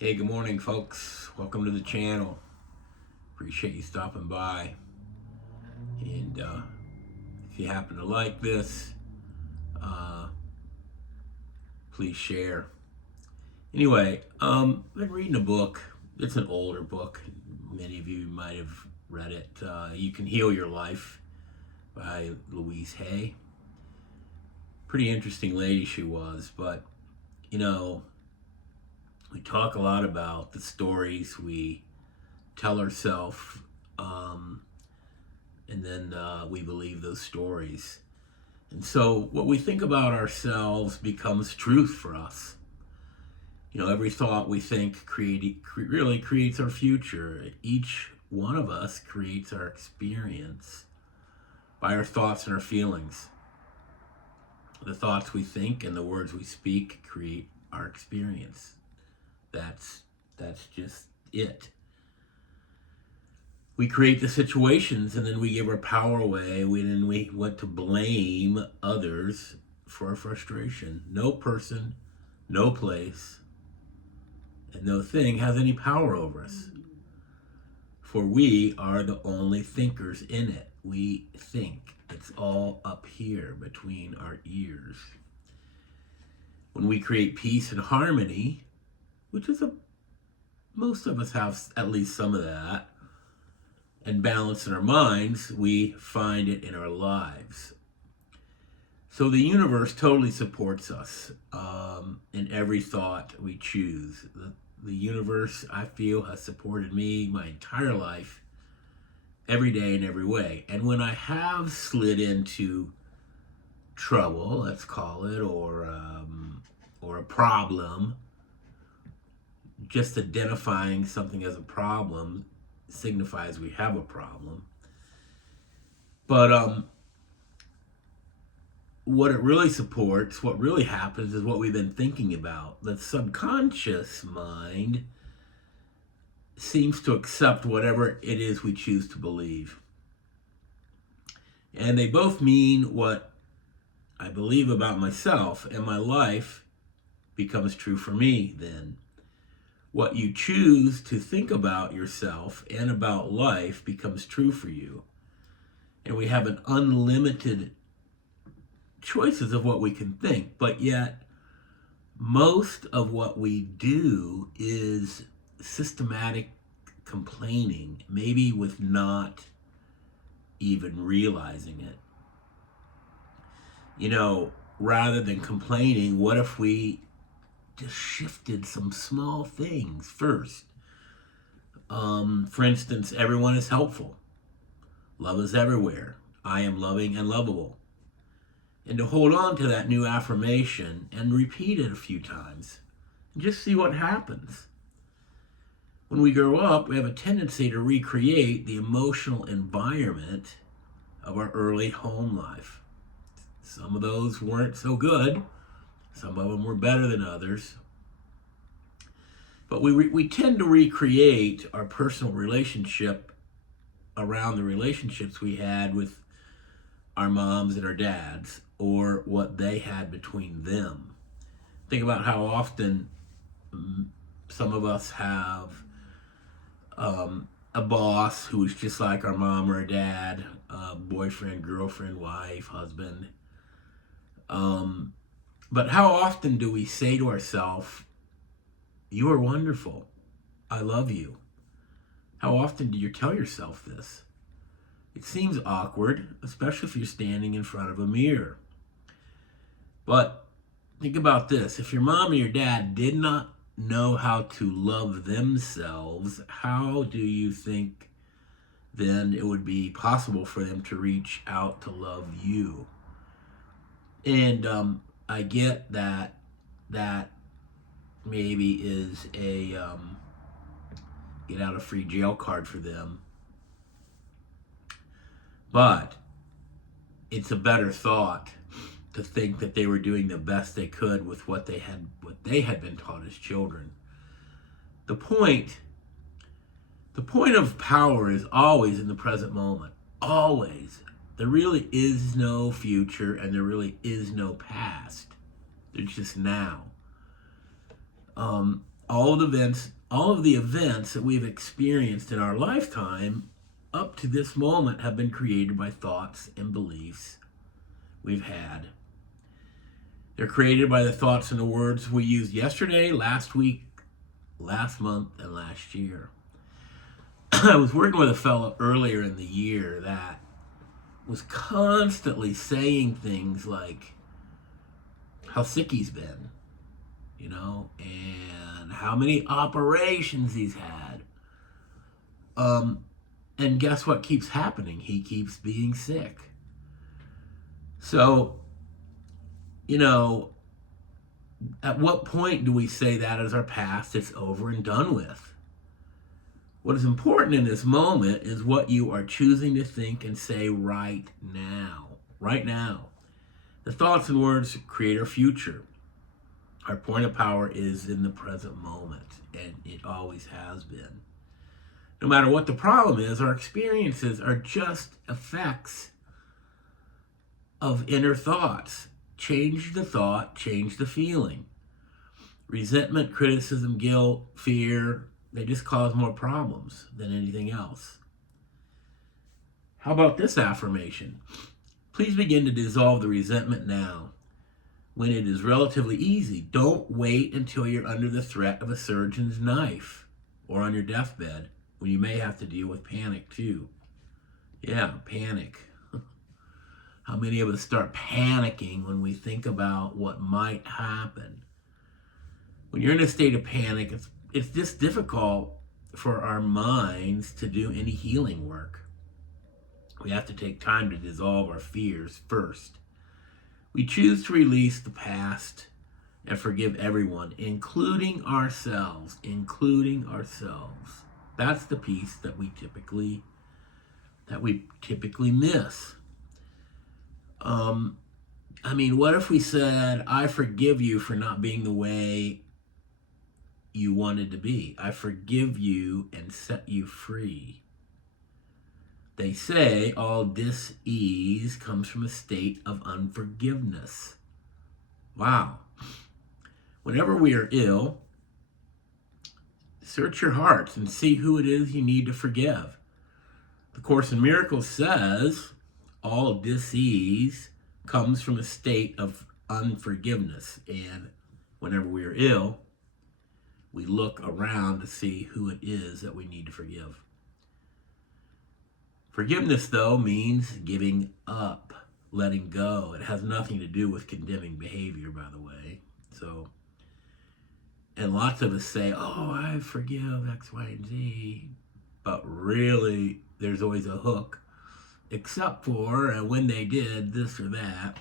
Hey, good morning, folks. Welcome to the channel. Appreciate you stopping by. And if you happen to like this, uh, please share. Anyway, I've been reading a book. It's an older book. Many of you might have read it. You Can Heal Your Life by Louise Hay. Pretty interesting lady she was, but you know, we talk a lot about the stories we tell ourselves, um, and then we believe those stories. And so what we think about ourselves becomes truth for us. You know, every thought we think really creates our future. Each one of us creates our experience by our thoughts and our feelings. The thoughts we think and the words we speak create our experience. That's just it. We create the situations and then we give our power away. Then we want to blame others for our frustration. No person, no place, and no thing has any power over us. For we are the only thinkers in it. We think. It's all up here between our ears. When we create peace and harmony, which is most of us have at least some of that, and balance in our minds, we find it in our lives. So the universe totally supports us in every thought we choose. The universe, I feel, has supported me my entire life, every day in every way. And when I have slid into trouble, let's call it, or a problem, just identifying something as a problem signifies we have a problem. But what it really supports, what really happens, is what we've been thinking about. The subconscious mind seems to accept whatever it is we choose to believe. And they both mean what I believe about myself, and my life becomes true for me then. What you choose to think about yourself and about life becomes true for you. And we have an unlimited choices of what we can think, but yet most of what we do is systematic complaining, maybe with not even realizing it. You know, rather than complaining, what if we just shifted some small things first? For instance, everyone is helpful. Love is everywhere. I am loving and lovable. And to hold on to that new affirmation and repeat it a few times and just see what happens. When we grow up, we have a tendency to recreate the emotional environment of our early home life. Some of those weren't so good. Some of them were better than others. But we tend to recreate our personal relationship around the relationships we had with our moms and our dads, or what they had between them. Think about how often some of us have a boss who is just like our mom or our dad, boyfriend, girlfriend, wife, husband. But how often do we say to ourselves, "You are wonderful. I love you"? How often do you tell yourself this? It seems awkward, especially if you're standing in front of a mirror. But think about this. If your mom or your dad did not know how to love themselves, how do you think then it would be possible for them to reach out to love you? And I get that maybe is a get out of free jail card for them. But it's a better thought to think that they were doing the best they could with what they had been taught as children. The point of power is always in the present moment. Always. There really is no future and there really is no past. There's just now. all of the events that we've experienced in our lifetime up to this moment have been created by thoughts and beliefs we've had. They're created by the thoughts and the words we used yesterday, last week, last month, and last year. I was working with a fellow earlier in the year that was constantly saying things like how sick he's been, and how many operations he's had. And guess what keeps happening? He keeps being sick. So, at what point do we say that is our past, it's over and done with? What is important in this moment is what you are choosing to think and say right now. Right now. The thoughts and words create our future. Our point of power is in the present moment, and it always has been. No matter what the problem is, our experiences are just effects of inner thoughts. Change the thought, change the feeling. Resentment, criticism, guilt, fear, they just cause more problems than anything else. How about this affirmation? Please begin to dissolve the resentment now, when it is relatively easy. Don't wait until you're under the threat of a surgeon's knife or on your deathbed, when you may have to deal with panic too. Yeah, panic. How many of us start panicking when we think about what might happen? When you're in a state of panic, it's just difficult for our minds to do any healing work. We have to take time to dissolve our fears first. We choose to release the past and forgive everyone, including ourselves. That's the piece that we typically miss. What if we said, I forgive you for not being the way you wanted to be. I forgive you and set you free. They say all dis-ease comes from a state of unforgiveness. Wow. Whenever we are ill, search your hearts and see who it is you need to forgive. The Course in Miracles says all dis-ease comes from a state of unforgiveness. And whenever we are ill, we look around to see who it is that we need to forgive. Forgiveness, though, means giving up, letting go. It has nothing to do with condemning behavior, by the way. And lots of us say, oh, I forgive X, Y, and Z. But really, there's always a hook, except for when they did this or that.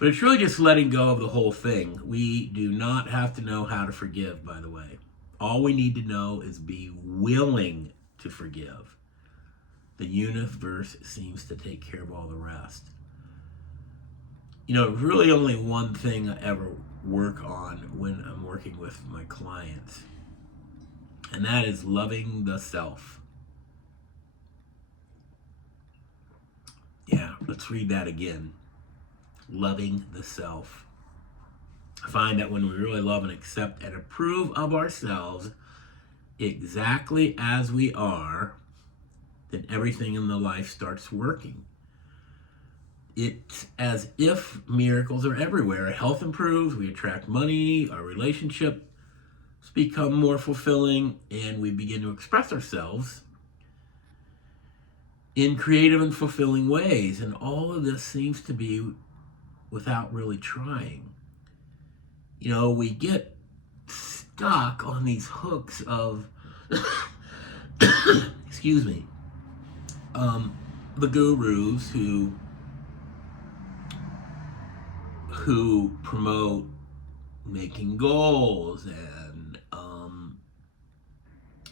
But it's really just letting go of the whole thing. We do not have to know how to forgive, by the way. All we need to know is be willing to forgive. The universe seems to take care of all the rest. Really only one thing I ever work on when I'm working with my clients, and that is loving the self. Yeah, let's read that again. Loving the self. I find that when we really love and accept and approve of ourselves exactly as we are, then everything in the life starts working. It's as if miracles are everywhere. Our health improves, we attract money, our relationships become more fulfilling, and we begin to express ourselves in creative and fulfilling ways. And all of this seems to be without really trying. We get stuck on these hooks of, excuse me, the gurus who promote making goals and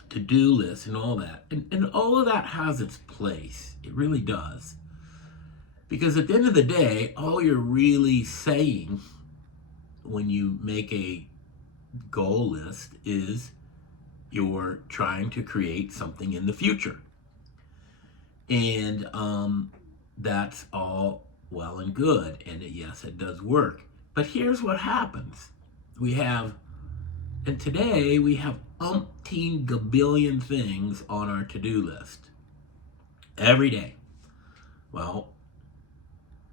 to-do lists and all that. And all of that has its place. It really does. Because at the end of the day, all you're really saying when you make a goal list is you're trying to create something in the future. And that's all well and good. And yes, it does work. But here's what happens. We have And today we have umpteen gabillion things on our to-do list. Every day. Well,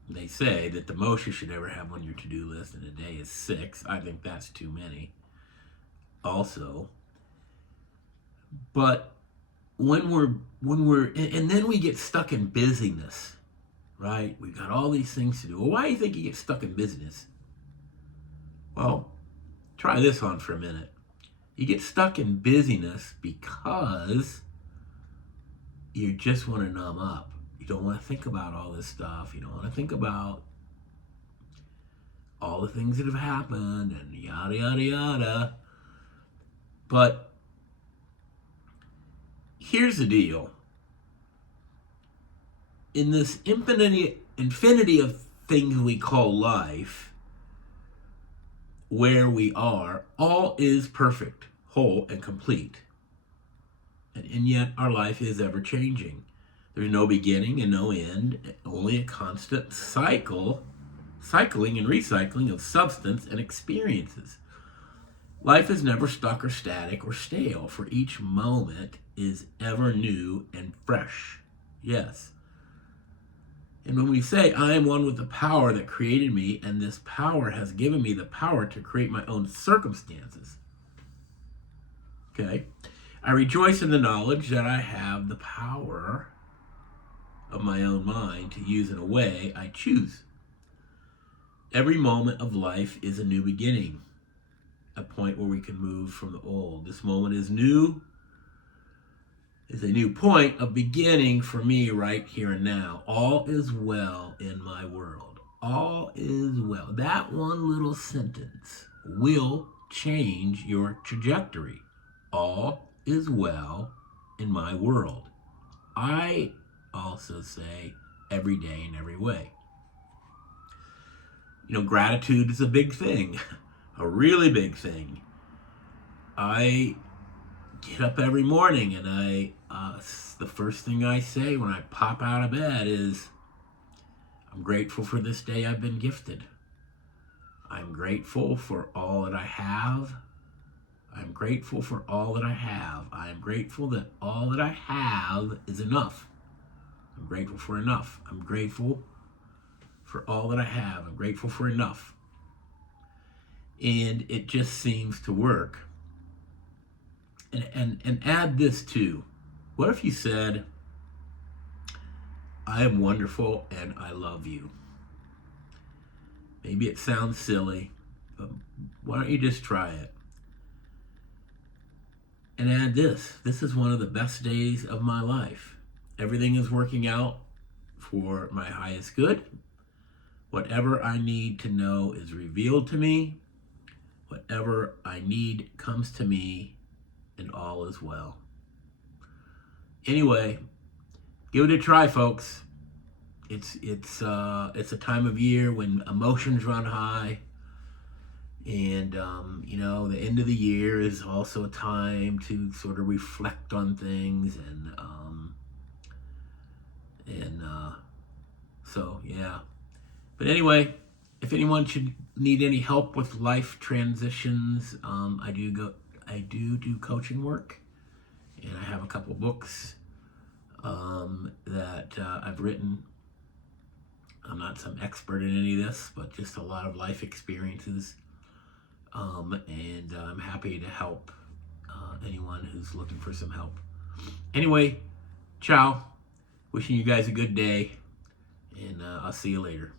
they say that the most you should ever have on your to-do list in a day is 6. I think that's too many also. But when we're and then we get stuck in busyness, right? We've got all these things to do. Well, why do you think you get stuck in business? Well, try this on for a minute. You get stuck in busyness because you just want to numb up. You don't want to think about all this stuff. You don't want to think about all the things that have happened and yada, yada, yada. But here's the deal. In this infinity of things we call life, where we are, all is perfect, whole, and complete. And yet our life is ever changing. There's no beginning and no end, only a constant cycling and recycling of substance and experiences. Life is never stuck or static or stale, for each moment is ever new and fresh. Yes. And when we say, I am one with the power that created me, and this power has given me the power to create my own circumstances. Okay? I rejoice in the knowledge that I have the power of my own mind to use in a way I choose. Every moment of life is a new beginning, a point where we can move from the old. This moment is new, is a new point of beginning for me right here and now. All is well in my world. All is well. That one little sentence will change your trajectory. All is well in my world. I also say every day in every way. You know, gratitude is a big thing, a really big thing. I get up every morning and the first thing I say when I pop out of bed is, I'm grateful for this day I've been gifted. I'm grateful for all that I have. I'm grateful for all that I have. I am grateful that all that I have is enough. I'm grateful for enough. I'm grateful for all that I have. I'm grateful for enough. And it just seems to work. And add this too. What if you said, I am wonderful and I love you? Maybe it sounds silly, but why don't you just try it? And add this. This is one of the best days of my life. Everything is working out for my highest good. Whatever I need to know is revealed to me. Whatever I need comes to me, and all is well. Anyway, give it a try, folks. It's a time of year when emotions run high, and you know, the end of the year is also a time to sort of reflect on things, and so yeah. But anyway, if anyone should need any help with life transitions, I do coaching work, and I have a couple books that I've written. I'm not some expert in any of this, but just a lot of life experiences, and I'm happy to help anyone who's looking for some help. Anyway, ciao. Wishing you guys a good day, and I'll see you later.